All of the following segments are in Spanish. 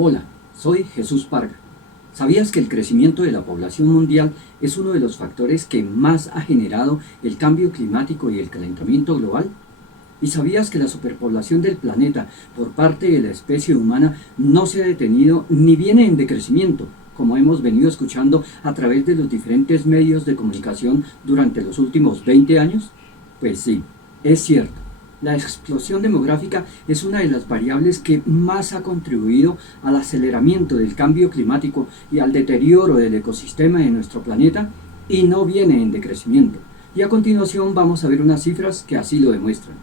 Hola, soy Jesús Parga. ¿Sabías que el crecimiento de la población mundial es uno de los factores que más ha generado el cambio climático y el calentamiento global? ¿Y sabías que la superpoblación del planeta por parte de la especie humana no se ha detenido ni viene en decrecimiento, como hemos venido escuchando a través de los diferentes medios de comunicación durante los últimos 20 años? Pues sí, es cierto. La explosión demográfica es una de las variables que más ha contribuido al aceleramiento del cambio climático y al deterioro del ecosistema de nuestro planeta, y no viene en decrecimiento. Y a continuación vamos a ver unas cifras que así lo demuestran.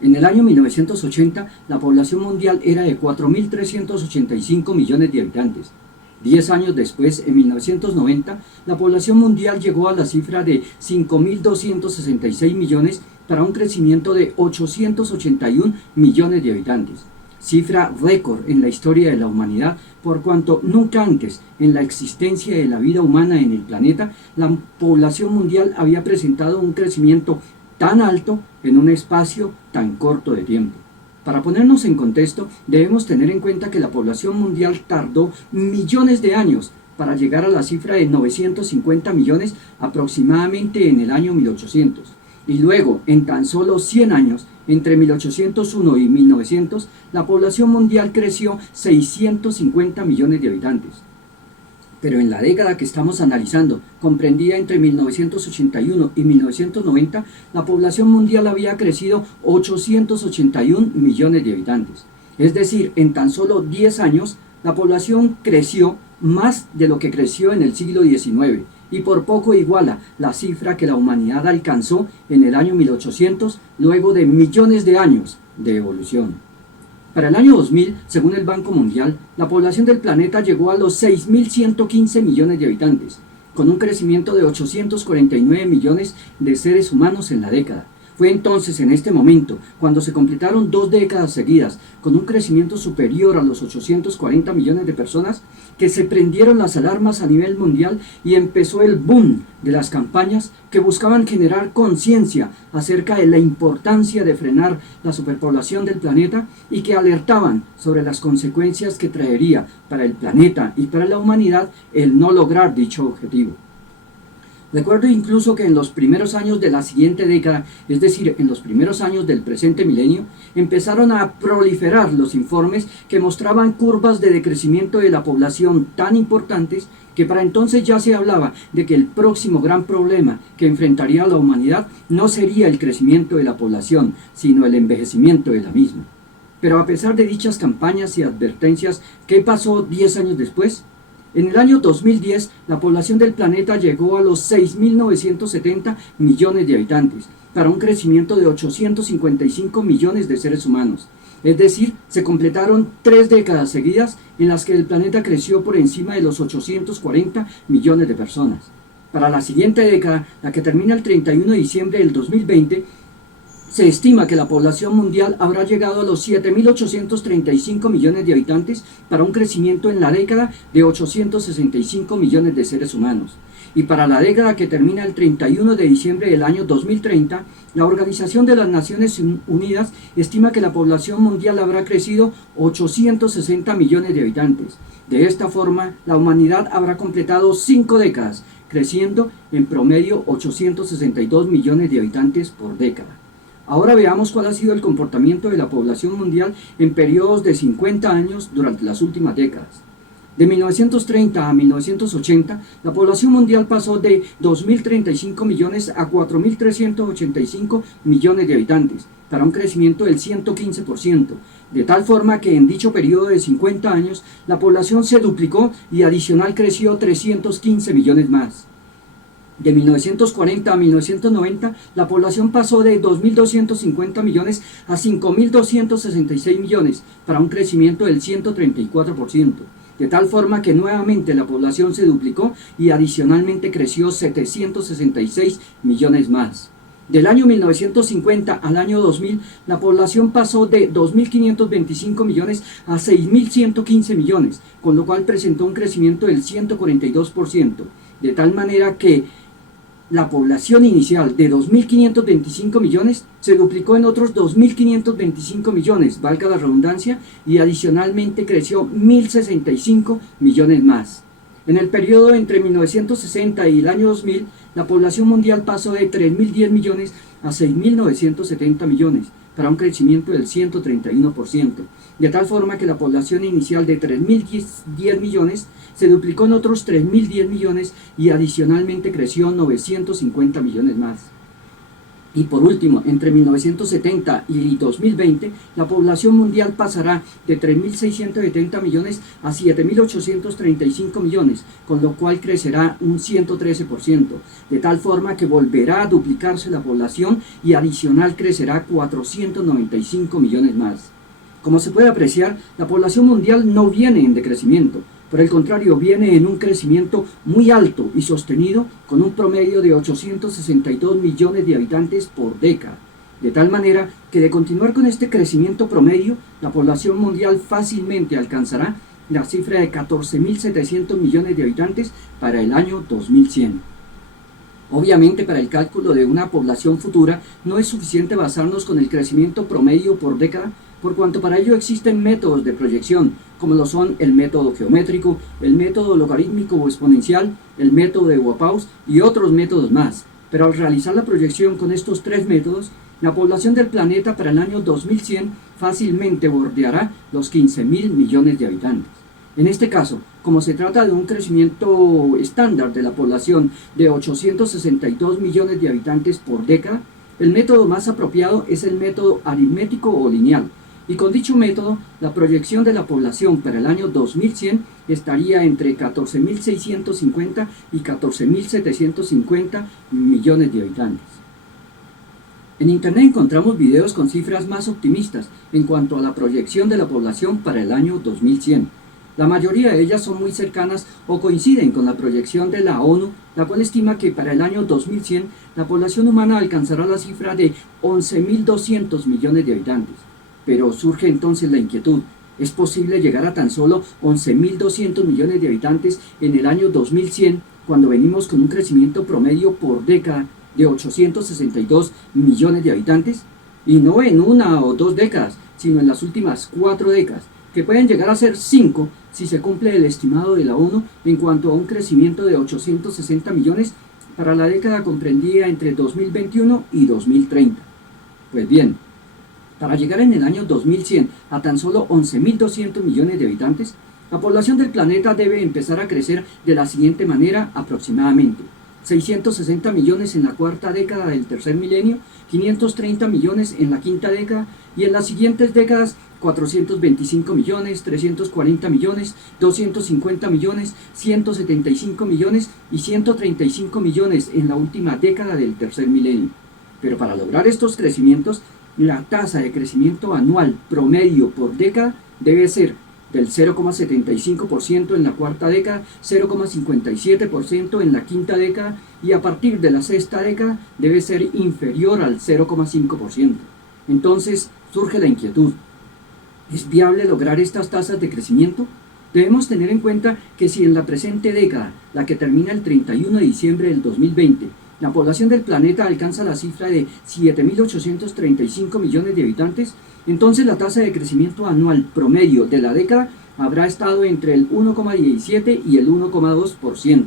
En el año 1980, la población mundial era de 4.385 millones de habitantes. 10 años después, en 1990, la población mundial llegó a la cifra de 5.266 millones para un crecimiento de 881 millones de habitantes. Cifra récord en la historia de la humanidad, por cuanto nunca antes en la existencia de la vida humana en el planeta, la población mundial había presentado un crecimiento tan alto en un espacio tan corto de tiempo. Para ponernos en contexto, debemos tener en cuenta que la población mundial tardó millones de años para llegar a la cifra de 950 millones aproximadamente en el año 1800. Y luego, en tan solo 100 años, entre 1801 y 1900, la población mundial creció 650 millones de habitantes. Pero en la década que estamos analizando, comprendida entre 1981 y 1990, la población mundial había crecido 881 millones de habitantes. Es decir, en tan solo 10 años, la población creció más de lo que creció en el siglo XIX, y por poco iguala la cifra que la humanidad alcanzó en el año 1800, luego de millones de años de evolución. Para el año 2000, según el Banco Mundial, la población del planeta llegó a los 6.115 millones de habitantes, con un crecimiento de 849 millones de seres humanos en la década. Fue entonces, en este momento, cuando se completaron 2 décadas seguidas, con un crecimiento superior a los 840 millones de personas, que se prendieron las alarmas a nivel mundial y empezó el boom de las campañas que buscaban generar conciencia acerca de la importancia de frenar la superpoblación del planeta y que alertaban sobre las consecuencias que traería para el planeta y para la humanidad el no lograr dicho objetivo. Recuerdo incluso que en los primeros años de la siguiente década, es decir, en los primeros años del presente milenio, empezaron a proliferar los informes que mostraban curvas de decrecimiento de la población tan importantes que para entonces ya se hablaba de que el próximo gran problema que enfrentaría la humanidad no sería el crecimiento de la población, sino el envejecimiento de la misma. Pero a pesar de dichas campañas y advertencias, ¿qué pasó 10 años después? En el año 2010, la población del planeta llegó a los 6.970 millones de habitantes, para un crecimiento de 855 millones de seres humanos. Es decir, se completaron 3 décadas seguidas en las que el planeta creció por encima de los 840 millones de personas. Para la siguiente década, la que termina el 31 de diciembre del 2020, se estima que la población mundial habrá llegado a los 7.835 millones de habitantes para un crecimiento en la década de 865 millones de seres humanos. Y para la década que termina el 31 de diciembre del año 2030, la Organización de las Naciones Unidas estima que la población mundial habrá crecido 860 millones de habitantes. De esta forma, la humanidad habrá completado 5 décadas, creciendo en promedio 862 millones de habitantes por década. Ahora veamos cuál ha sido el comportamiento de la población mundial en periodos de 50 años durante las últimas décadas. De 1930 a 1980, la población mundial pasó de 2.035 millones a 4.385 millones de habitantes, para un crecimiento del 115%, de tal forma que en dicho periodo de 50 años, la población se duplicó y adicional creció 315 millones más. De 1940 a 1990, la población pasó de 2.250 millones a 5.266 millones, para un crecimiento del 134%, de tal forma que nuevamente la población se duplicó y adicionalmente creció 766 millones más. Del año 1950 al año 2000, la población pasó de 2.525 millones a 6.115 millones, con lo cual presentó un crecimiento del 142%, de tal manera que la población inicial de 2.525 millones se duplicó en otros 2.525 millones, valga la redundancia, y adicionalmente creció 1.065 millones más. En el periodo entre 1960 y el año 2000, la población mundial pasó de 3.010 millones a 6.970 millones, para un crecimiento del 131%, de tal forma que la población inicial de 3.010 millones se duplicó en otros 3.010 millones y adicionalmente creció 950 millones más. Y por último, entre 1970 y 2020, la población mundial pasará de 3.670 millones a 7.835 millones, con lo cual crecerá un 113%, de tal forma que volverá a duplicarse la población y adicional crecerá 495 millones más. Como se puede apreciar, la población mundial no viene en decrecimiento. Por el contrario, viene en un crecimiento muy alto y sostenido con un promedio de 862 millones de habitantes por década. De tal manera que de continuar con este crecimiento promedio, la población mundial fácilmente alcanzará la cifra de 14.700 millones de habitantes para el año 2100. Obviamente, para el cálculo de una población futura no es suficiente basarnos con el crecimiento promedio por década, por cuanto para ello existen métodos de proyección, como lo son el método geométrico, el método logarítmico o exponencial, el método de Wapaus y otros métodos más. Pero al realizar la proyección con estos tres métodos, la población del planeta para el año 2100 fácilmente bordeará los 15.000 millones de habitantes. En este caso, como se trata de un crecimiento estándar de la población de 862 millones de habitantes por década, el método más apropiado es el método aritmético o lineal, y con dicho método, la proyección de la población para el año 2100 estaría entre 14.650 y 14.750 millones de habitantes. En Internet encontramos videos con cifras más optimistas en cuanto a la proyección de la población para el año 2100. La mayoría de ellas son muy cercanas o coinciden con la proyección de la ONU, la cual estima que para el año 2100 la población humana alcanzará la cifra de 11.200 millones de habitantes. Pero surge entonces la inquietud, ¿es posible llegar a tan solo 11.200 millones de habitantes en el año 2100 cuando venimos con un crecimiento promedio por década de 862 millones de habitantes? Y no en una o dos décadas, sino en las últimas 4 décadas, que pueden llegar a ser 5 si se cumple el estimado de la ONU en cuanto a un crecimiento de 860 millones para la década comprendida entre 2021 y 2030. Pues bien, para llegar en el año 2100 a tan solo 11.200 millones de habitantes, la población del planeta debe empezar a crecer de la siguiente manera aproximadamente: 660 millones en la cuarta década del tercer milenio, 530 millones en la quinta década y en las siguientes décadas 425 millones, 340 millones, 250 millones, 175 millones y 135 millones en la última década del tercer milenio. Pero para lograr estos crecimientos, la tasa de crecimiento anual promedio por década debe ser del 0,75% en la cuarta década, 0,57% en la quinta década y a partir de la sexta década debe ser inferior al 0,5%. Entonces surge la inquietud, ¿es viable lograr estas tasas de crecimiento? Debemos tener en cuenta que si en la presente década, la que termina el 31 de diciembre del 2020, la población del planeta alcanza la cifra de 7.835 millones de habitantes, entonces la tasa de crecimiento anual promedio de la década habrá estado entre el 1,17 y el 1,2%.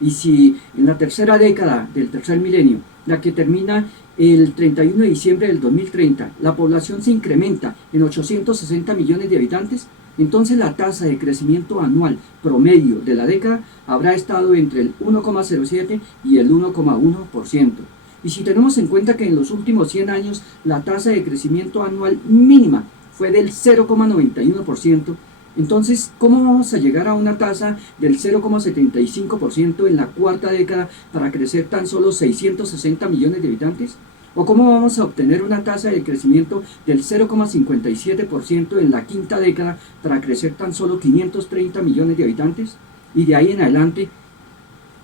Y si en la tercera década del tercer milenio, la que termina el 31 de diciembre del 2030, la población se incrementa en 860 millones de habitantes, entonces la tasa de crecimiento anual promedio de la década habrá estado entre el 1,07 y el 1,1%. Y si tenemos en cuenta que en los últimos 100 años la tasa de crecimiento anual mínima fue del 0,91%, entonces, ¿cómo vamos a llegar a una tasa del 0,75% en la cuarta década para crecer tan solo 660 millones de habitantes? ¿O cómo vamos a obtener una tasa de crecimiento del 0,57% en la quinta década para crecer tan solo 530 millones de habitantes? Y de ahí en adelante,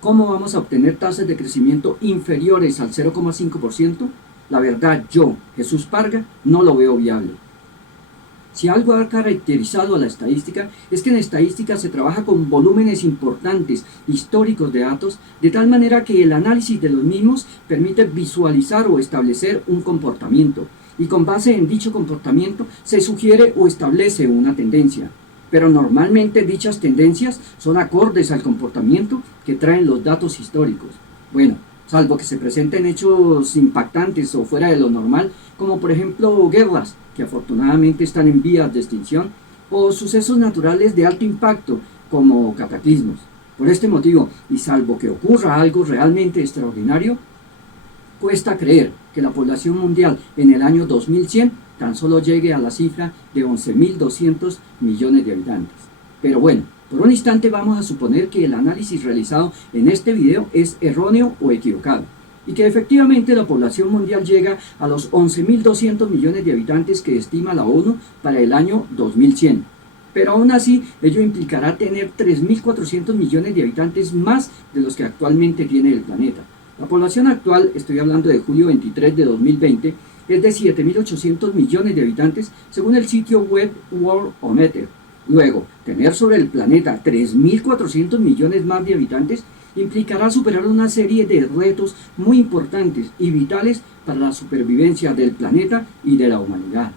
¿cómo vamos a obtener tasas de crecimiento inferiores al 0,5%? La verdad, yo, Jesús Parga, no lo veo viable. Si algo ha caracterizado a la estadística es que en estadística se trabaja con volúmenes importantes, históricos de datos, de tal manera que el análisis de los mismos permite visualizar o establecer un comportamiento, y con base en dicho comportamiento se sugiere o establece una tendencia. Pero normalmente dichas tendencias son acordes al comportamiento que traen los datos históricos. Bueno, salvo que se presenten hechos impactantes o fuera de lo normal, como por ejemplo guerras, que afortunadamente están en vías de extinción, o sucesos naturales de alto impacto, como cataclismos. Por este motivo, y salvo que ocurra algo realmente extraordinario, cuesta creer que la población mundial en el año 2100 tan solo llegue a la cifra de 11.200 millones de habitantes. Pero bueno, por un instante vamos a suponer que el análisis realizado en este video es erróneo o equivocado, y que efectivamente la población mundial llega a los 11.200 millones de habitantes que estima la ONU para el año 2100. Pero aún así, ello implicará tener 3.400 millones de habitantes más de los que actualmente tiene el planeta. La población actual, estoy hablando de julio 23 de 2020, es de 7.800 millones de habitantes según el sitio web Worldometer. Luego, tener sobre el planeta 3.400 millones más de habitantes implicará superar una serie de retos muy importantes y vitales para la supervivencia del planeta y de la humanidad.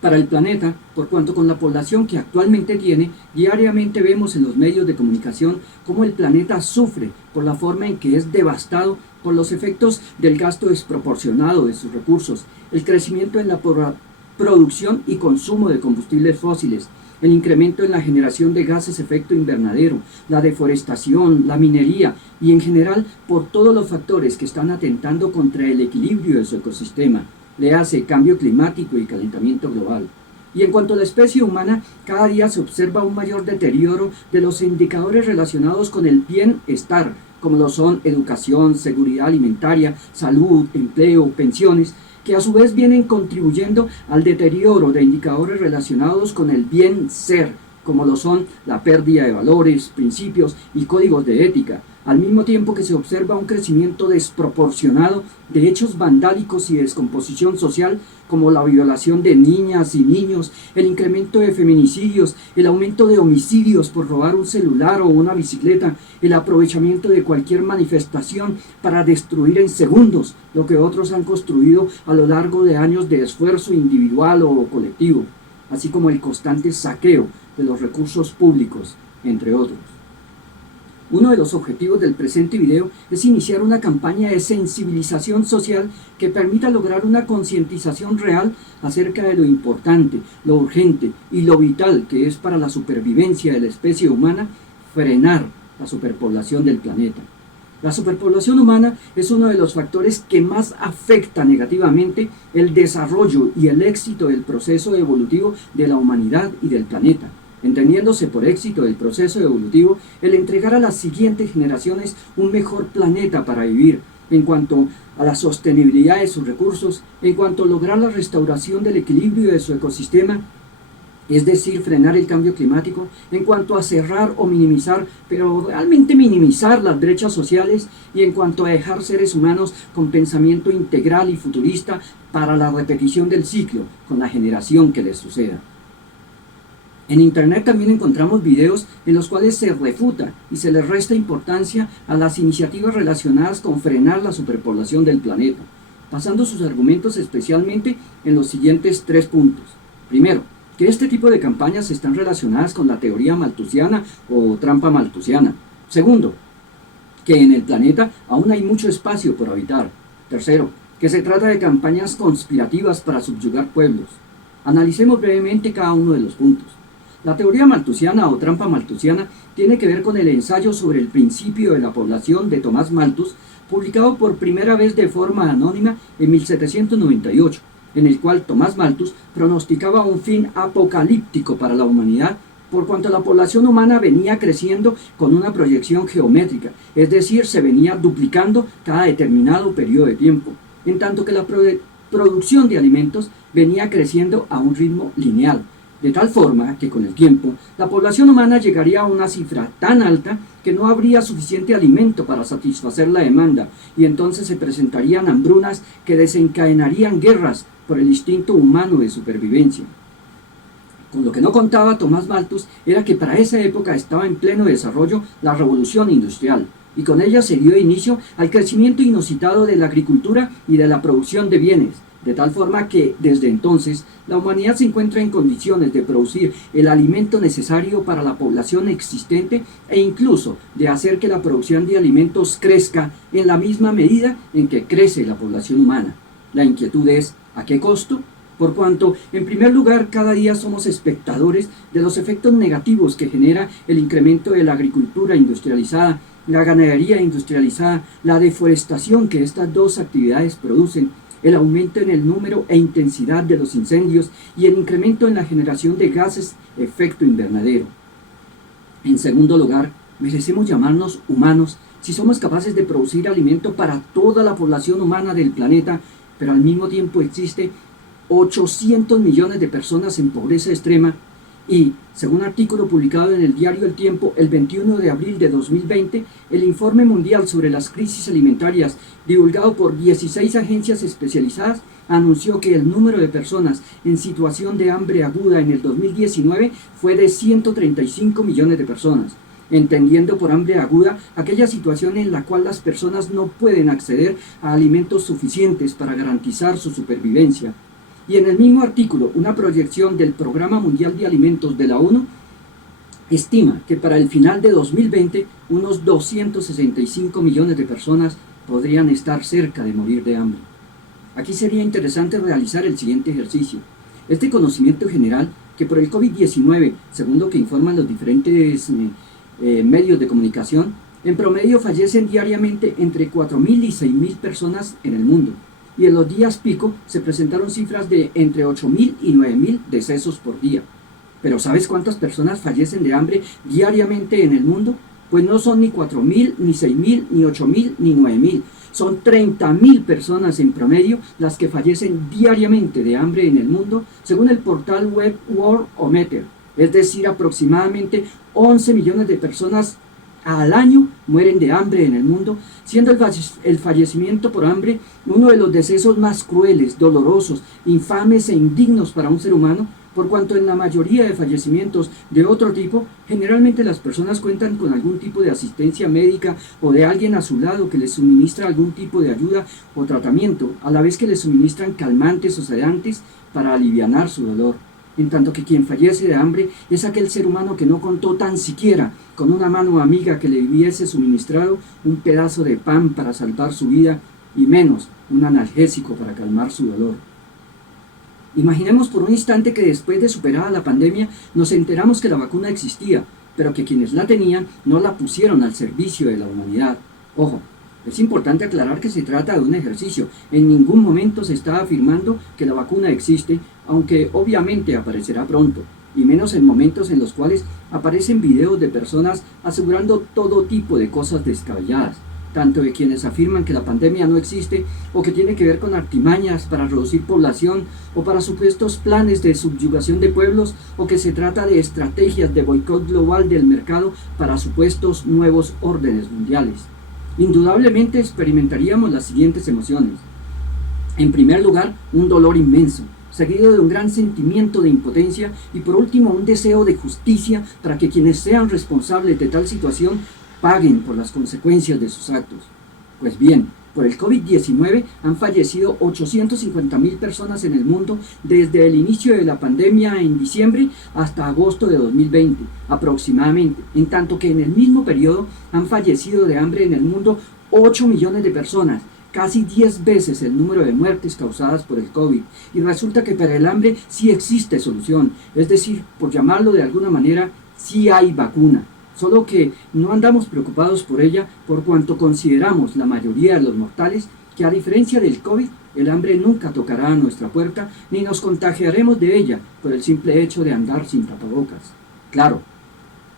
Para el planeta, por cuanto con la población que actualmente tiene, diariamente vemos en los medios de comunicación cómo el planeta sufre por la forma en que es devastado por los efectos del gasto desproporcionado de sus recursos, el crecimiento en la producción y consumo de combustibles fósiles, el incremento en la generación de gases efecto invernadero, la deforestación, la minería y en general por todos los factores que están atentando contra el equilibrio de su ecosistema, le hace cambio climático y calentamiento global. Y en cuanto a la especie humana, cada día se observa un mayor deterioro de los indicadores relacionados con el bienestar, como lo son educación, seguridad alimentaria, salud, empleo, pensiones, que a su vez vienen contribuyendo al deterioro de indicadores relacionados con el bien ser, como lo son la pérdida de valores, principios y códigos de ética, al mismo tiempo que se observa un crecimiento desproporcionado de hechos vandálicos y descomposición social, como la violación de niñas y niños, el incremento de feminicidios, el aumento de homicidios por robar un celular o una bicicleta, el aprovechamiento de cualquier manifestación para destruir en segundos lo que otros han construido a lo largo de años de esfuerzo individual o colectivo, así como el constante saqueo de los recursos públicos, entre otros. Uno de los objetivos del presente video es iniciar una campaña de sensibilización social que permita lograr una concientización real acerca de lo importante, lo urgente y lo vital que es para la supervivencia de la especie humana frenar la superpoblación del planeta. La superpoblación humana es uno de los factores que más afecta negativamente el desarrollo y el éxito del proceso evolutivo de la humanidad y del planeta, entendiéndose por éxito del proceso evolutivo el entregar a las siguientes generaciones un mejor planeta para vivir, en cuanto a la sostenibilidad de sus recursos, en cuanto a lograr la restauración del equilibrio de su ecosistema, es decir, frenar el cambio climático, en cuanto a cerrar o minimizar, pero realmente minimizar las brechas sociales, y en cuanto a dejar seres humanos con pensamiento integral y futurista para la repetición del ciclo con la generación que les suceda. En internet también encontramos videos en los cuales se refuta y se le resta importancia a las iniciativas relacionadas con frenar la superpoblación del planeta, basando sus argumentos especialmente en los siguientes 3 puntos. Primero, que este tipo de campañas están relacionadas con la teoría malthusiana o trampa malthusiana. Segundo, que en el planeta aún hay mucho espacio por habitar. Tercero, que se trata de campañas conspirativas para subyugar pueblos. Analicemos brevemente cada uno de los puntos. La teoría malthusiana o trampa malthusiana tiene que ver con el ensayo sobre el principio de la población de Tomás Malthus, publicado por primera vez de forma anónima en 1798, en el cual Tomás Malthus pronosticaba un fin apocalíptico para la humanidad, por cuanto la población humana venía creciendo con una proyección geométrica, es decir, se venía duplicando cada determinado periodo de tiempo, en tanto que la producción de alimentos venía creciendo a un ritmo lineal, de tal forma que con el tiempo la población humana llegaría a una cifra tan alta que no habría suficiente alimento para satisfacer la demanda, y entonces se presentarían hambrunas que desencadenarían guerras por el instinto humano de supervivencia. Con lo que no contaba Tomás Malthus era que para esa época estaba en pleno desarrollo la revolución industrial, y con ella se dio inicio al crecimiento inusitado de la agricultura y de la producción de bienes, de tal forma que desde entonces la humanidad se encuentra en condiciones de producir el alimento necesario para la población existente e incluso de hacer que la producción de alimentos crezca en la misma medida en que crece la población humana. La inquietud es, ¿a qué costo? Por cuanto, en primer lugar, cada día somos espectadores de los efectos negativos que genera el incremento de la agricultura industrializada, la ganadería industrializada, la deforestación que estas dos actividades producen, el aumento en el número e intensidad de los incendios y el incremento en la generación de gases efecto invernadero. En segundo lugar, merecemos llamarnos humanos si somos capaces de producir alimento para toda la población humana del planeta, pero al mismo tiempo existe 800 millones de personas en pobreza extrema y, según artículo publicado en el diario El Tiempo el 21 de abril de 2020, el informe mundial sobre las crisis alimentarias, divulgado por 16 agencias especializadas, anunció que el número de personas en situación de hambre aguda en el 2019 fue de 135 millones de personas, entendiendo por hambre aguda aquella situación en la cual las personas no pueden acceder a alimentos suficientes para garantizar su supervivencia. Y en el mismo artículo, una proyección del Programa Mundial de Alimentos de la ONU estima que para el final de 2020 unos 265 millones de personas podrían estar cerca de morir de hambre. Aquí sería interesante realizar el siguiente ejercicio. Este conocimiento general que por el COVID-19, según lo que informan los diferentes medios de comunicación, en promedio fallecen diariamente entre 4.000 y 6.000 personas en el mundo. Y en los días pico se presentaron cifras de entre 8.000 y 9.000 decesos por día. Pero ¿sabes cuántas personas fallecen de hambre diariamente en el mundo? Pues no son ni 4.000, ni 6.000, ni 8.000, ni 9.000. Son 30.000 personas en promedio las que fallecen diariamente de hambre en el mundo, según el portal web Worldometer. Es decir, aproximadamente 11 millones de personas al año mueren de hambre en el mundo, siendo el fallecimiento por hambre uno de los decesos más crueles, dolorosos, infames e indignos para un ser humano, por cuanto en la mayoría de fallecimientos de otro tipo, generalmente las personas cuentan con algún tipo de asistencia médica o de alguien a su lado que les suministra algún tipo de ayuda o tratamiento, a la vez que les suministran calmantes o sedantes para alivianar su dolor. En tanto que quien fallece de hambre es aquel ser humano que no contó tan siquiera con una mano amiga que le hubiese suministrado un pedazo de pan para salvar su vida y menos un analgésico para calmar su dolor. Imaginemos por un instante que después de superada la pandemia nos enteramos que la vacuna existía, pero que quienes la tenían no la pusieron al servicio de la humanidad. Ojo, es importante aclarar que se trata de un ejercicio. En ningún momento se está afirmando que la vacuna existe, aunque obviamente aparecerá pronto, y menos en momentos en los cuales aparecen videos de personas asegurando todo tipo de cosas descabelladas, tanto de quienes afirman que la pandemia no existe o que tiene que ver con artimañas para reducir población o para supuestos planes de subyugación de pueblos o que se trata de estrategias de boicot global del mercado para supuestos nuevos órdenes mundiales. Indudablemente experimentaríamos las siguientes emociones. En primer lugar, un dolor inmenso, seguido de un gran sentimiento de impotencia y por último un deseo de justicia para que quienes sean responsables de tal situación paguen por las consecuencias de sus actos. Pues bien, por el COVID-19 han fallecido 850.000 personas en el mundo desde el inicio de la pandemia en diciembre hasta agosto de 2020, aproximadamente, en tanto que en el mismo periodo han fallecido de hambre en el mundo 8 millones de personas, casi 10 veces el número de muertes causadas por el COVID. Y resulta que para el hambre sí existe solución, es decir, por llamarlo de alguna manera, sí hay vacuna. Solo que no andamos preocupados por ella por cuanto consideramos la mayoría de los mortales que a diferencia del COVID, el hambre nunca tocará a nuestra puerta ni nos contagiaremos de ella por el simple hecho de andar sin tapabocas. Claro,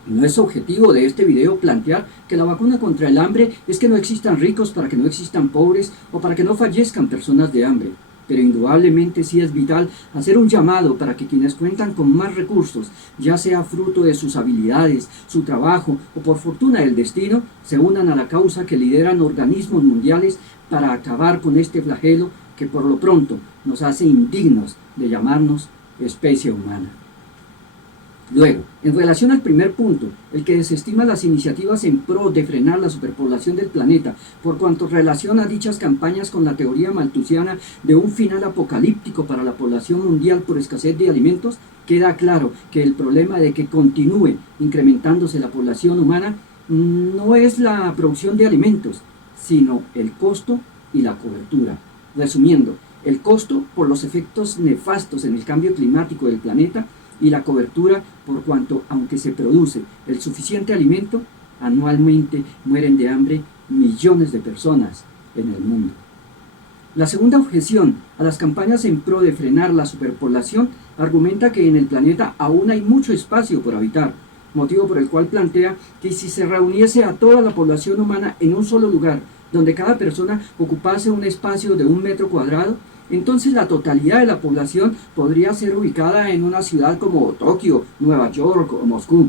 no es objetivo de este video plantear que la vacuna contra el hambre es que no existan ricos para que no existan pobres o para que no fallezcan personas de hambre. Pero indudablemente sí es vital hacer un llamado para que quienes cuentan con más recursos, ya sea fruto de sus habilidades, su trabajo o por fortuna del destino, se unan a la causa que lideran organismos mundiales para acabar con este flagelo que por lo pronto nos hace indignos de llamarnos especie humana. Luego, en relación al primer punto, el que desestima las iniciativas en pro de frenar la superpoblación del planeta, por cuanto relaciona dichas campañas con la teoría malthusiana de un final apocalíptico para la población mundial por escasez de alimentos, queda claro que el problema de que continúe incrementándose la población humana no es la producción de alimentos, sino el costo y la cobertura. Resumiendo, el costo por los efectos nefastos en el cambio climático del planeta y la cobertura por cuanto, aunque se produce el suficiente alimento, anualmente mueren de hambre millones de personas en el mundo. La segunda objeción a las campañas en pro de frenar la superpoblación argumenta que en el planeta aún hay mucho espacio por habitar, motivo por el cual plantea que si se reuniese a toda la población humana en un solo lugar, donde cada persona ocupase un espacio de 1 metro cuadrado, entonces la totalidad de la población podría ser ubicada en una ciudad como Tokio, Nueva York o Moscú.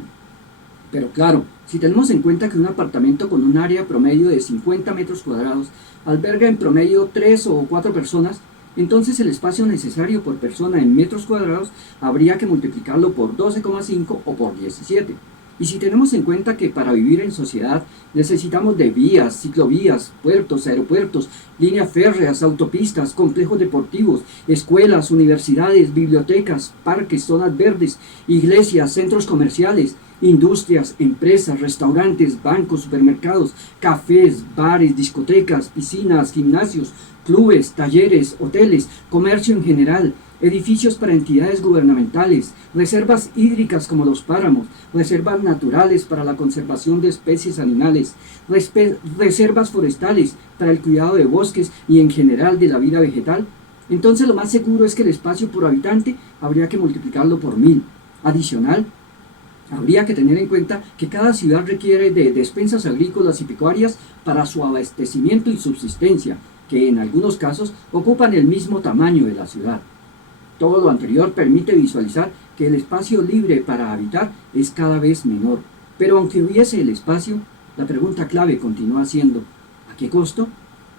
Pero claro, si tenemos en cuenta que un apartamento con un área promedio de 50 metros cuadrados alberga en promedio 3 o 4 personas, entonces el espacio necesario por persona en metros cuadrados habría que multiplicarlo por 12,5 o por 17. Y si tenemos en cuenta que para vivir en sociedad necesitamos de vías, ciclovías, puertos, aeropuertos, líneas férreas, autopistas, complejos deportivos, escuelas, universidades, bibliotecas, parques, zonas verdes, iglesias, centros comerciales, industrias, empresas, restaurantes, bancos, supermercados, cafés, bares, discotecas, piscinas, gimnasios, clubes, talleres, hoteles, comercio en general, edificios para entidades gubernamentales, reservas hídricas como los páramos, reservas naturales para la conservación de especies animales, reservas forestales para el cuidado de bosques y en general de la vida vegetal, entonces lo más seguro es que el espacio por habitante habría que multiplicarlo por 1000. Adicional, habría que tener en cuenta que cada ciudad requiere de despensas agrícolas y pecuarias para su abastecimiento y subsistencia, que en algunos casos ocupan el mismo tamaño de la ciudad. Todo lo anterior permite visualizar que el espacio libre para habitar es cada vez menor. Pero aunque hubiese el espacio, la pregunta clave continúa siendo, ¿a qué costo?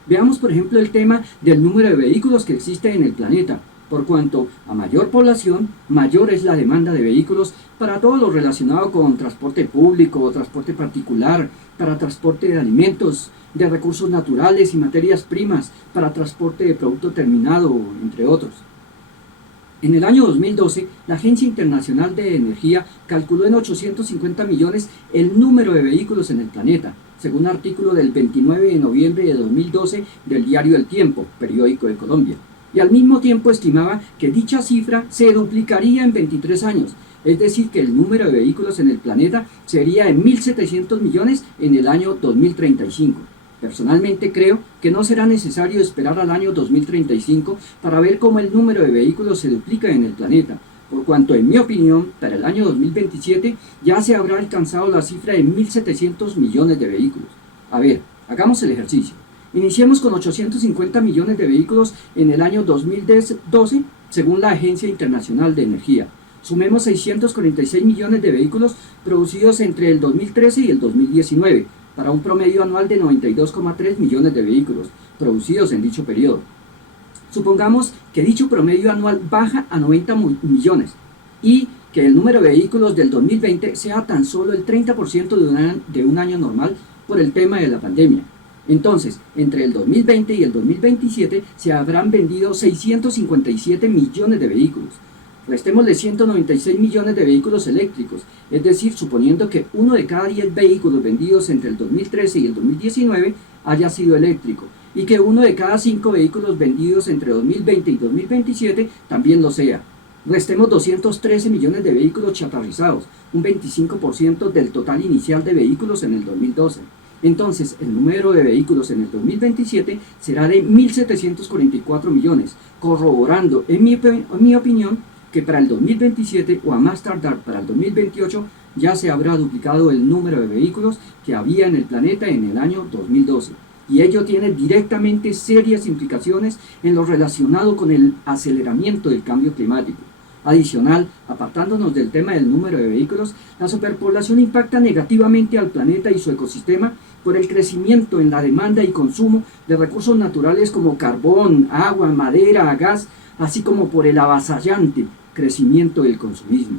Veamos por ejemplo el tema del número de vehículos que existe en el planeta. Por cuanto a mayor población, mayor es la demanda de vehículos para todo lo relacionado con transporte público, transporte particular, para transporte de alimentos, de recursos naturales y materias primas, para transporte de producto terminado, entre otros. En el año 2012, la Agencia Internacional de Energía calculó en 850 millones el número de vehículos en el planeta, según artículo del 29 de noviembre de 2012 del diario El Tiempo, periódico de Colombia. Y al mismo tiempo estimaba que dicha cifra se duplicaría en 23 años, es decir, que el número de vehículos en el planeta sería de 1.700 millones en el año 2035. Personalmente creo que no será necesario esperar al año 2035 para ver cómo el número de vehículos se duplica en el planeta, por cuanto en mi opinión, para el año 2027 ya se habrá alcanzado la cifra de 1.700 millones de vehículos. A ver, hagamos el ejercicio. Iniciemos con 850 millones de vehículos en el año 2012, según la Agencia Internacional de Energía. Sumemos 646 millones de vehículos producidos entre el 2013 y el 2019, para un promedio anual de 92,3 millones de vehículos producidos en dicho periodo. Supongamos que dicho promedio anual baja a 90 millones y que el número de vehículos del 2020 sea tan solo el 30% de un año normal por el tema de la pandemia. Entonces, entre el 2020 y el 2027 se habrán vendido 657 millones de vehículos. Restémosle 196 millones de vehículos eléctricos, es decir, suponiendo que 1 de cada 10 vehículos vendidos entre el 2013 y el 2019 haya sido eléctrico, y que 1 de cada 5 vehículos vendidos entre 2020 y 2027 también lo sea. Restemos 213 millones de vehículos chatarrizados, un 25% del total inicial de vehículos en el 2012. Entonces, el número de vehículos en el 2027 será de 1.744 millones, corroborando, en mi opinión, que para el 2027 o a más tardar para el 2028 ya se habrá duplicado el número de vehículos que había en el planeta en el año 2012. Y ello tiene directamente serias implicaciones en lo relacionado con el aceleramiento del cambio climático. Adicional, apartándonos del tema del número de vehículos, la superpoblación impacta negativamente al planeta y su ecosistema por el crecimiento en la demanda y consumo de recursos naturales como carbón, agua, madera, gas, así como por el avasallante crecimiento del consumismo.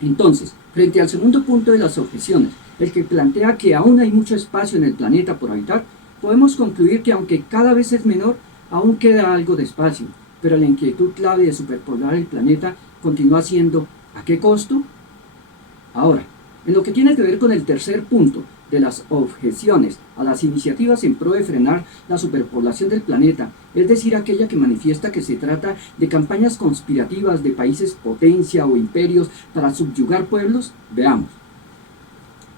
Entonces, frente al segundo punto de las objeciones, el que plantea que aún hay mucho espacio en el planeta por habitar, podemos concluir que aunque cada vez es menor, aún queda algo de espacio, pero la inquietud clave de superpoblar el planeta continúa siendo ¿a qué costo? Ahora, en lo que tiene que ver con el tercer punto de las objeciones a las iniciativas en pro de frenar la superpoblación del planeta, es decir, aquella que manifiesta que se trata de campañas conspirativas de países potencia o imperios para subyugar pueblos, veamos.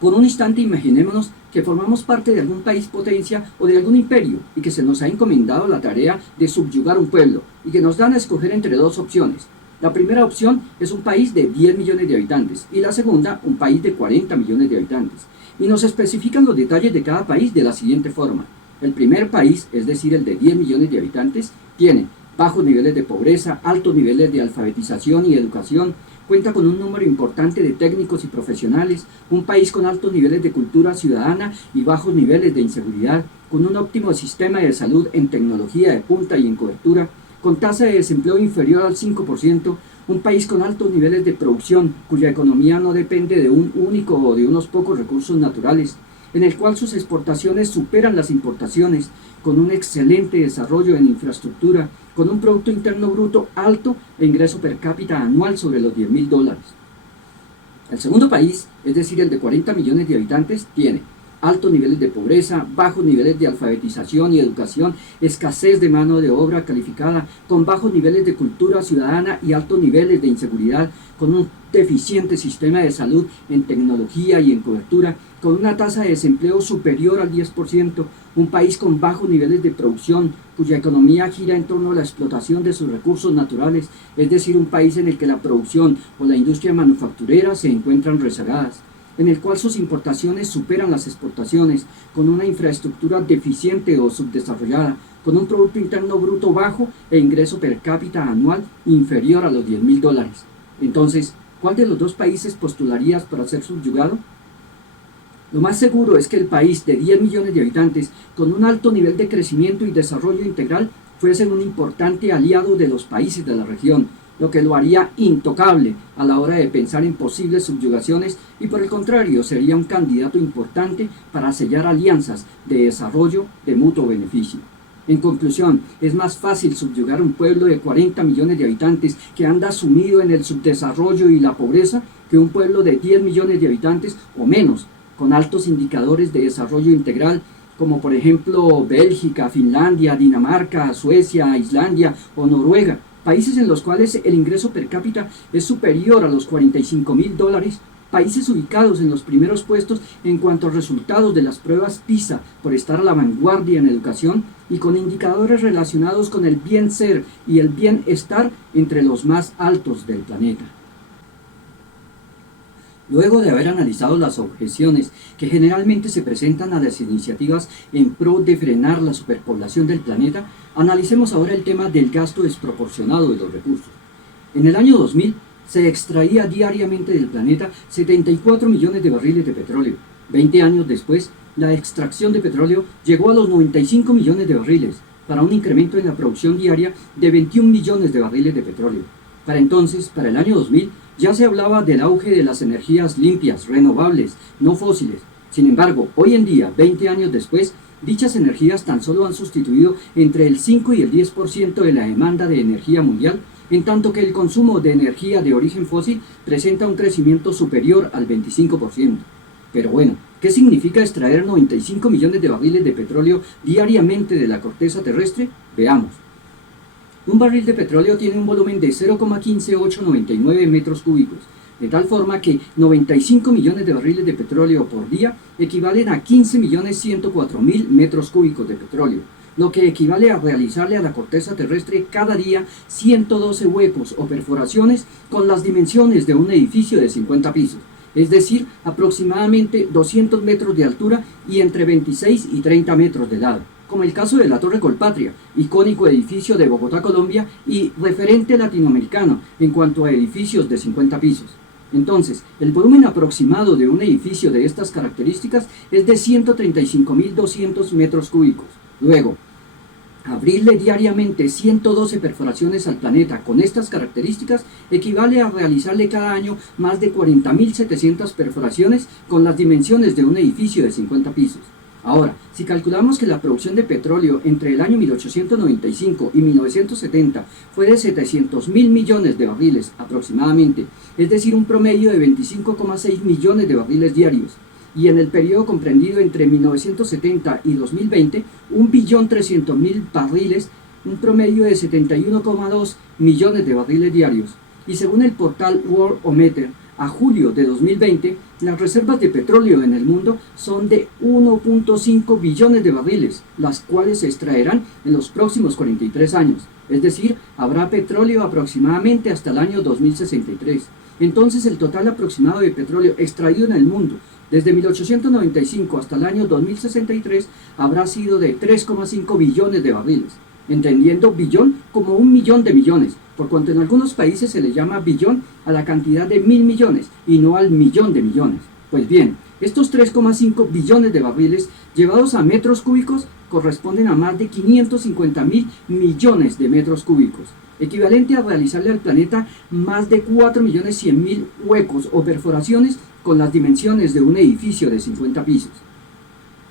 Por un instante imaginémonos que formamos parte de algún país potencia o de algún imperio y que se nos ha encomendado la tarea de subyugar un pueblo y que nos dan a escoger entre dos opciones. La primera opción es un país de 10 millones de habitantes y la segunda un país de 40 millones de habitantes. Y nos especifican los detalles de cada país de la siguiente forma. El primer país, es decir, el de 10 millones de habitantes, tiene bajos niveles de pobreza, altos niveles de alfabetización y educación, cuenta con un número importante de técnicos y profesionales, un país con altos niveles de cultura ciudadana y bajos niveles de inseguridad, con un óptimo sistema de salud en tecnología de punta y en cobertura, con tasa de desempleo inferior al 5%, un país con altos niveles de producción, cuya economía no depende de un único o de unos pocos recursos naturales, en el cual sus exportaciones superan las importaciones, con un excelente desarrollo en infraestructura, con un Producto Interno Bruto alto e ingreso per cápita anual sobre los $10.000. El segundo país, es decir, el de 40 millones de habitantes, tiene altos niveles de pobreza, bajos niveles de alfabetización y educación, escasez de mano de obra calificada, con bajos niveles de cultura ciudadana y altos niveles de inseguridad, con un deficiente sistema de salud en tecnología y en cobertura, con una tasa de desempleo superior al 10%, un país con bajos niveles de producción, cuya economía gira en torno a la explotación de sus recursos naturales, es decir, un país en el que la producción o la industria manufacturera se encuentran rezagadas, en el cual sus importaciones superan las exportaciones, con una infraestructura deficiente o subdesarrollada, con un Producto Interno Bruto bajo e ingreso per cápita anual inferior a los $10.000. Entonces, ¿cuál de los dos países postularías para ser subyugado? Lo más seguro es que el país de 10 millones de habitantes, con un alto nivel de crecimiento y desarrollo integral, fuese un importante aliado de los países de la región, lo que lo haría intocable a la hora de pensar en posibles subyugaciones y por el contrario sería un candidato importante para sellar alianzas de desarrollo de mutuo beneficio. En conclusión, es más fácil subyugar un pueblo de 40 millones de habitantes que anda sumido en el subdesarrollo y la pobreza que un pueblo de 10 millones de habitantes o menos, con altos indicadores de desarrollo integral, como por ejemplo Bélgica, Finlandia, Dinamarca, Suecia, Islandia o Noruega, países en los cuales el ingreso per cápita es superior a los $45.000, países ubicados en los primeros puestos en cuanto a resultados de las pruebas PISA por estar a la vanguardia en educación y con indicadores relacionados con el bien ser y el bienestar entre los más altos del planeta. Luego de haber analizado las objeciones que generalmente se presentan a las iniciativas en pro de frenar la superpoblación del planeta, analicemos ahora el tema del gasto desproporcionado de los recursos. En el año 2000 se extraía diariamente del planeta 74 millones de barriles de petróleo. 20 años después, la extracción de petróleo llegó a los 95 millones de barriles, para un incremento en la producción diaria de 21 millones de barriles de petróleo. Para entonces, para el año 2000, ya se hablaba del auge de las energías limpias, renovables, no fósiles. Sin embargo, hoy en día, 20 años después, dichas energías tan solo han sustituido entre el 5 y el 10% de la demanda de energía mundial, en tanto que el consumo de energía de origen fósil presenta un crecimiento superior al 25%. Pero bueno, ¿qué significa extraer 95 millones de barriles de petróleo diariamente de la corteza terrestre? Veamos. Un barril de petróleo tiene un volumen de 0,15899 metros cúbicos, de tal forma que 95 millones de barriles de petróleo por día equivalen a 15.104.000 metros cúbicos de petróleo, lo que equivale a realizarle a la corteza terrestre cada día 112 huecos o perforaciones con las dimensiones de un edificio de 50 pisos, es decir, aproximadamente 200 metros de altura y entre 26 y 30 metros de lado, como el caso de la Torre Colpatria, icónico edificio de Bogotá, Colombia, y referente latinoamericano en cuanto a edificios de 50 pisos. Entonces, el volumen aproximado de un edificio de estas características es de 135.200 metros cúbicos. Luego, Abrirle diariamente 112 perforaciones al planeta con estas características equivale a realizarle cada año más de 40.700 perforaciones con las dimensiones de un edificio de 50 pisos. Ahora, si calculamos que la producción de petróleo entre el año 1895 y 1970 fue de 700.000 millones de barriles aproximadamente, es decir, un promedio de 25,6 millones de barriles diarios, y en el periodo comprendido entre 1970 y 2020, 1.300.000 barriles, un promedio de 71,2 millones de barriles diarios. Y según el portal Worldometer, a julio de 2020, las reservas de petróleo en el mundo son de 1.5 billones de barriles, las cuales se extraerán en los próximos 43 años. Es decir, habrá petróleo aproximadamente hasta el año 2063. Entonces, el total aproximado de petróleo extraído en el mundo desde 1895 hasta el año 2063 habrá sido de 3,5 billones de barriles, entendiendo billón como 1.000.000 de millones, por cuanto en algunos países se le llama billón a la cantidad de 1.000 millones y no al millón de millones. Pues bien, estos 3,5 billones de barriles llevados a metros cúbicos corresponden a más de 550.000 millones de metros cúbicos, equivalente a realizarle al planeta más de 4.100.000 huecos o perforaciones con las dimensiones de un edificio de 50 pisos.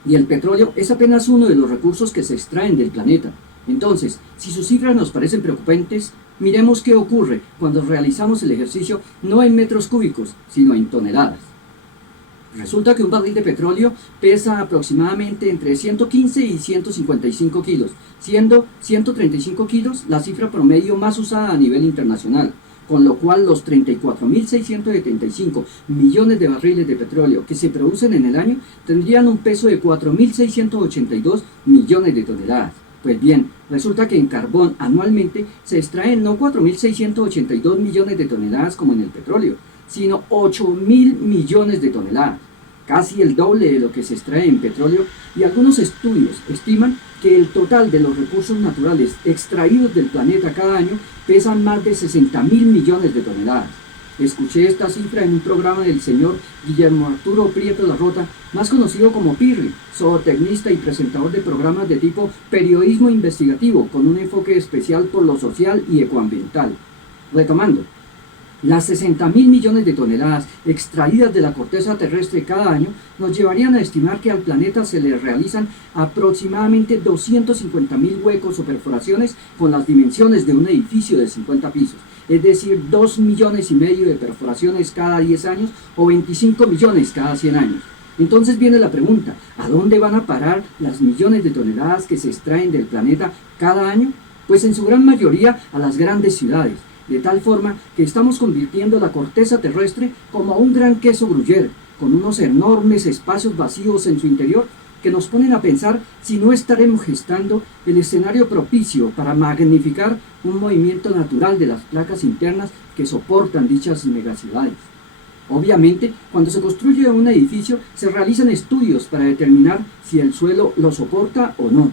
Y el petróleo es apenas uno de los recursos que se extraen del planeta. Entonces, si sus cifras nos parecen preocupantes, miremos qué ocurre cuando realizamos el ejercicio no en metros cúbicos, sino en toneladas. Resulta que un barril de petróleo pesa aproximadamente entre 115 y 155 kilos, siendo 135 kilos la cifra promedio más usada a nivel internacional, con lo cual los 34.675 millones de barriles de petróleo que se producen en el año tendrían un peso de 4.682 millones de toneladas. Pues bien, resulta que en carbón anualmente se extraen no 4.682 millones de toneladas como en el petróleo, sino 8.000 millones de toneladas, casi el doble de lo que se extrae en petróleo, y algunos estudios estiman que el total de los recursos naturales extraídos del planeta cada año pesan más de 60.000 millones de toneladas. Escuché esta cifra en un programa del señor Guillermo Arturo Prieto Larrota, más conocido como Pirri, zootecnista y presentador de programas de tipo periodismo investigativo con un enfoque especial por lo social y ecoambiental. Retomando, las 60.000 millones de toneladas extraídas de la corteza terrestre cada año nos llevarían a estimar que al planeta se le realizan aproximadamente 250.000 huecos o perforaciones con las dimensiones de un edificio de 50 pisos, es decir, 2,5 millones de perforaciones cada 10 años o 25 millones cada 100 años. Entonces viene la pregunta, ¿a dónde van a parar las millones de toneladas que se extraen del planeta cada año? Pues en su gran mayoría a las grandes ciudades, de tal forma que estamos convirtiendo la corteza terrestre como un gran queso gruyere, con unos enormes espacios vacíos en su interior que nos ponen a pensar si no estaremos gestando el escenario propicio para magnificar un movimiento natural de las placas internas que soportan dichas megaciudades. Obviamente, cuando se construye un edificio, se realizan estudios para determinar si el suelo lo soporta o no.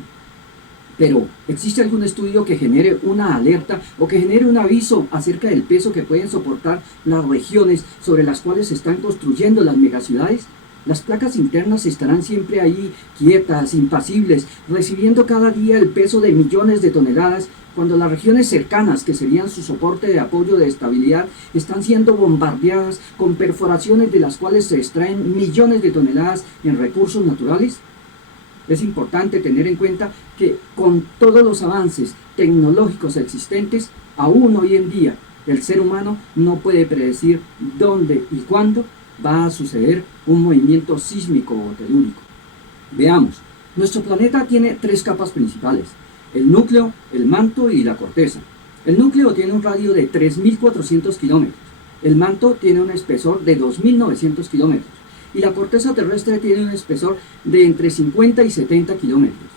Pero, ¿existe algún estudio que genere una alerta o que genere un aviso acerca del peso que pueden soportar las regiones sobre las cuales se están construyendo las megaciudades? Las placas internas estarán siempre ahí, quietas, impasibles, recibiendo cada día el peso de millones de toneladas, cuando las regiones cercanas, que serían su soporte de apoyo de estabilidad, están siendo bombardeadas con perforaciones de las cuales se extraen millones de toneladas en recursos naturales. Es importante tener en cuenta que con todos los avances tecnológicos existentes, aún hoy en día el ser humano no puede predecir dónde y cuándo va a suceder un movimiento sísmico o telúrico. Veamos, nuestro planeta tiene 3 capas principales: el núcleo, el manto y la corteza. El núcleo tiene un radio de 3.400 kilómetros, el manto tiene un espesor de 2.900 kilómetros, y la corteza terrestre tiene un espesor de entre 50 y 70 kilómetros.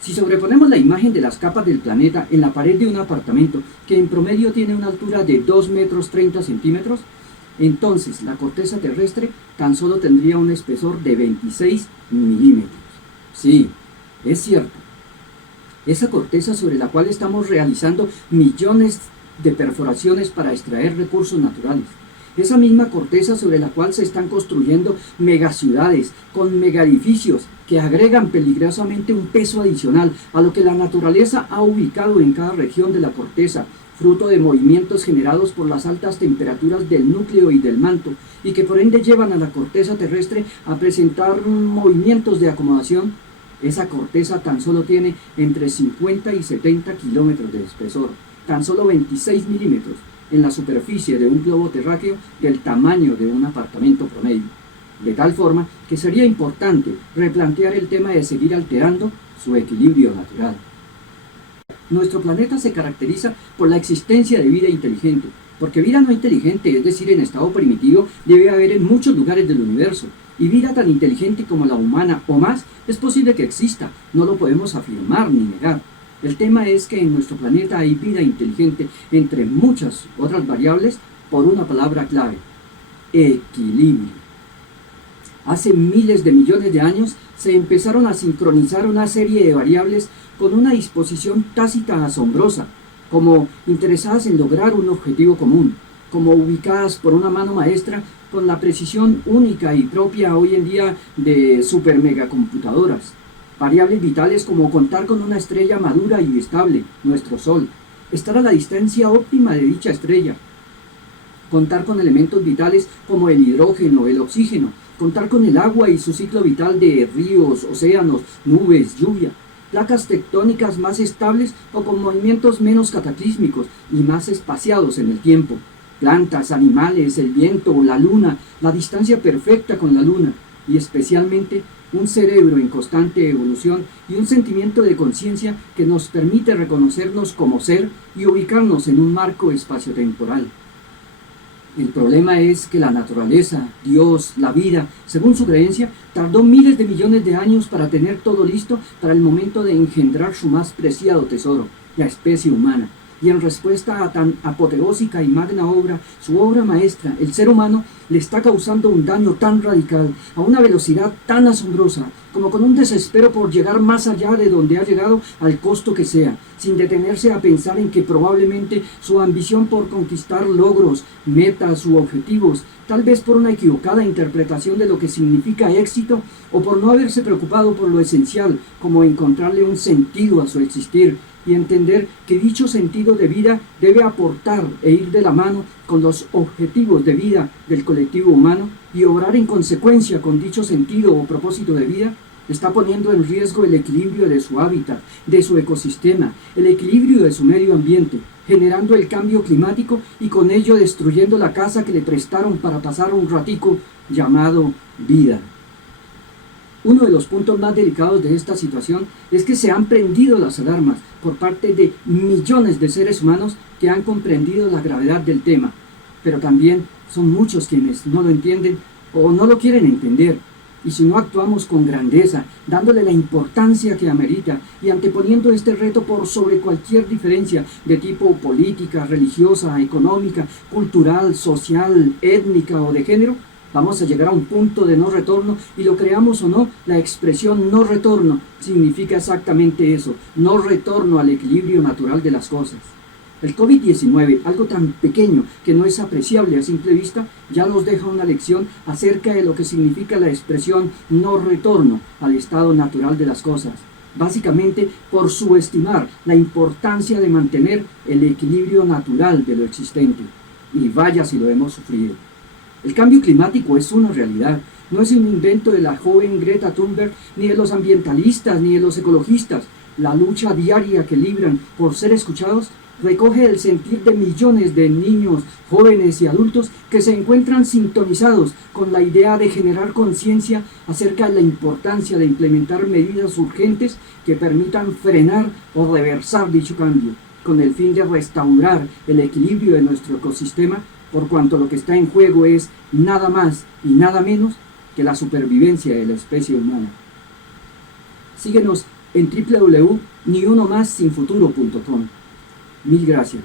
Si sobreponemos la imagen de las capas del planeta en la pared de un apartamento, que en promedio tiene una altura de 2 metros 30 centímetros, entonces la corteza terrestre tan solo tendría un espesor de 26 milímetros. Sí, es cierto. Esa corteza sobre la cual estamos realizando millones de perforaciones para extraer recursos naturales. esa misma corteza sobre la cual se están construyendo megaciudades con megaedificios que agregan peligrosamente un peso adicional a lo que la naturaleza ha ubicado en cada región de la corteza, fruto de movimientos generados por las altas temperaturas del núcleo y del manto, y que por ende llevan a la corteza terrestre a presentar movimientos de acomodación. Esa corteza tan solo tiene entre 50 y 70 kilómetros de espesor, tan solo 26 milímetros en la superficie de un globo terráqueo del tamaño de un apartamento promedio, de tal forma que sería importante replantear el tema de seguir alterando su equilibrio natural. Nuestro planeta se caracteriza por la existencia de vida inteligente, porque vida no inteligente, es decir, en estado primitivo, debe haber en muchos lugares del universo, y vida tan inteligente como la humana o más es posible que exista, no lo podemos afirmar ni negar. El tema es que en nuestro planeta hay vida inteligente entre muchas otras variables por una palabra clave: equilibrio. Hace miles de millones de años se empezaron a sincronizar una serie de variables con una disposición tácita asombrosa, como interesadas en lograr un objetivo común, como ubicadas por una mano maestra con la precisión única y propia hoy en día de super megacomputadoras. Variables vitales como contar con una estrella madura y estable, nuestro Sol, estar a la distancia óptima de dicha estrella, contar con elementos vitales como el hidrógeno, el oxígeno, contar con el agua y su ciclo vital de ríos, océanos, nubes, lluvia, placas tectónicas más estables o con movimientos menos cataclísmicos y más espaciados en el tiempo, plantas, animales, el viento, la luna, la distancia perfecta con la luna y especialmente un cerebro en constante evolución y un sentimiento de conciencia que nos permite reconocernos como ser y ubicarnos en un marco espaciotemporal. El problema es que la naturaleza, Dios, la vida, según su creencia, tardó miles de millones de años para tener todo listo para el momento de engendrar su más preciado tesoro, la especie humana. Y en respuesta a tan apoteósica y magna obra, su obra maestra, el ser humano, le está causando un daño tan radical, a una velocidad tan asombrosa, como con un desespero por llegar más allá de donde ha llegado al costo que sea, sin detenerse a pensar en que probablemente su ambición por conquistar logros, metas u objetivos, tal vez por una equivocada interpretación de lo que significa éxito, o por no haberse preocupado por lo esencial, como encontrarle un sentido a su existir, y entender que dicho sentido de vida debe aportar e ir de la mano con los objetivos de vida del colectivo humano y obrar en consecuencia con dicho sentido o propósito de vida, está poniendo en riesgo el equilibrio de su hábitat, de su ecosistema, el equilibrio de su medio ambiente, generando el cambio climático y con ello destruyendo la casa que le prestaron para pasar un ratico llamado vida. Uno de los puntos más delicados de esta situación es que se han prendido las alarmas por parte de millones de seres humanos que han comprendido la gravedad del tema, pero también son muchos quienes no lo entienden o no lo quieren entender, y si no actuamos con grandeza, dándole la importancia que amerita y anteponiendo este reto por sobre cualquier diferencia de tipo política, religiosa, económica, cultural, social, étnica o de género, vamos a llegar a un punto de no retorno y lo creamos o no, la expresión no retorno significa exactamente eso, no retorno al equilibrio natural de las cosas. El COVID-19, algo tan pequeño que no es apreciable a simple vista, ya nos deja una lección acerca de lo que significa la expresión no retorno al estado natural de las cosas, básicamente por subestimar la importancia de mantener el equilibrio natural de lo existente. Y vaya si lo hemos sufrido. El cambio climático es una realidad, no es un invento de la joven Greta Thunberg, ni de los ambientalistas, ni de los ecologistas. La lucha diaria que libran por ser escuchados recoge el sentir de millones de niños, jóvenes y adultos que se encuentran sintonizados con la idea de generar conciencia acerca de la importancia de implementar medidas urgentes que permitan frenar o reversar dicho cambio, con el fin de restaurar el equilibrio de nuestro ecosistema, por cuanto lo que está en juego es nada más y nada menos que la supervivencia de la especie humana. Síguenos en www.niunomassinfuturo.com. Mil gracias.